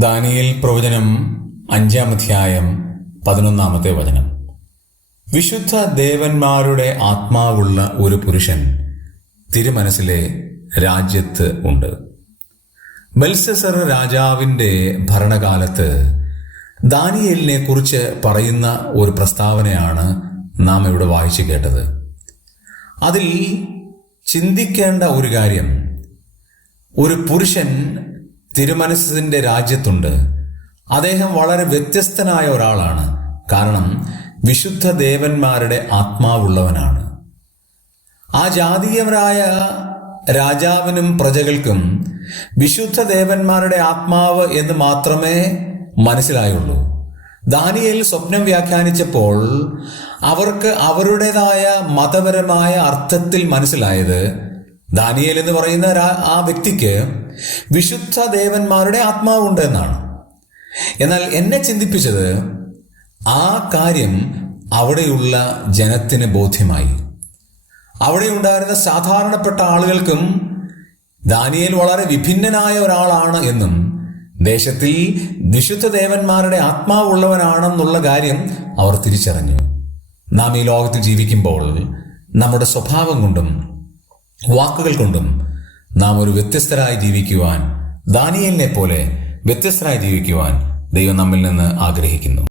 Daniel പ്രവചനം അഞ്ചാം അധ്യായം പതിനൊന്നാമത്തെ വചനം. വിശുദ്ധ ദേവന്മാരുടെ ആത്മാവുള്ള ഒരു പുരുഷൻ തിരുമനസിലെ രാജ്യത്ത് ഉണ്ട്. ബൽസസർ രാജാവിന്റെ ഭരണകാലത്ത് ദാനിയേലിനെ കുറിച്ച് പറയുന്ന ഒരു പ്രസ്താവനയാണ് നാം ഇവിടെ വായിച്ചു കേട്ടത്. അതിൽ ചിന്തിക്കേണ്ട ഒരു കാര്യം ഒരു പുരുഷൻ തിരുമനസ്സിന്റെ രാജ്യത്തുണ്ട്. അദ്ദേഹം വളരെ വ്യത്യസ്തനായ ഒരാളാണ്. കാരണം വിശുദ്ധ ദേവന്മാരുടെ ആത്മാവുള്ളവനാണ്. ആ ജാതീയവരായ രാജാവിനും പ്രജകൾക്കും വിശുദ്ധ ദേവന്മാരുടെ ആത്മാവ് എന്ന് മാത്രമേ മനസ്സിലായുള്ളൂ. ദാനിയൽ സ്വപ്നം വ്യാഖ്യാനിച്ചപ്പോൾ അവർക്ക് അവരുടേതായ മതപരമായ അർത്ഥത്തിൽ മനസ്സിലായത് ദാനിയേൽ എന്ന് പറയുന്ന ആ വ്യക്തിക്ക് വിശുദ്ധ ദേവന്മാരുടെ ആത്മാവുണ്ട് എന്നാണ്. എന്നാൽ എന്നെ ചിന്തിപ്പിച്ചത് ആ കാര്യം അവിടെയുള്ള ജനത്തിന് ബോധ്യമായി. അവിടെ ഉണ്ടായിരുന്ന സാധാരണപ്പെട്ട ആളുകൾക്കും ദാനിയേൽ വളരെ വിഭിന്നനായ ഒരാളാണ് എന്നും ദേശത്തിൽ വിശുദ്ധ ദേവന്മാരുടെ ആത്മാവുള്ളവനാണെന്നുള്ള കാര്യം അവർ തിരിച്ചറിഞ്ഞു. നാം ഈ ലോകത്തിൽ ജീവിക്കുമ്പോൾ നമ്മുടെ സ്വഭാവം കൊണ്ടും വാക്കുകൾ കൊണ്ടും നാം ഒരു വ്യത്യസ്തരായി ജീവിക്കുവാൻ ദാനിയലിനെ പോലെ വ്യത്യസ്തരായി ജീവിക്കുവാൻ ദൈവം നമ്മിൽ നിന്ന് ആഗ്രഹിക്കുന്നു.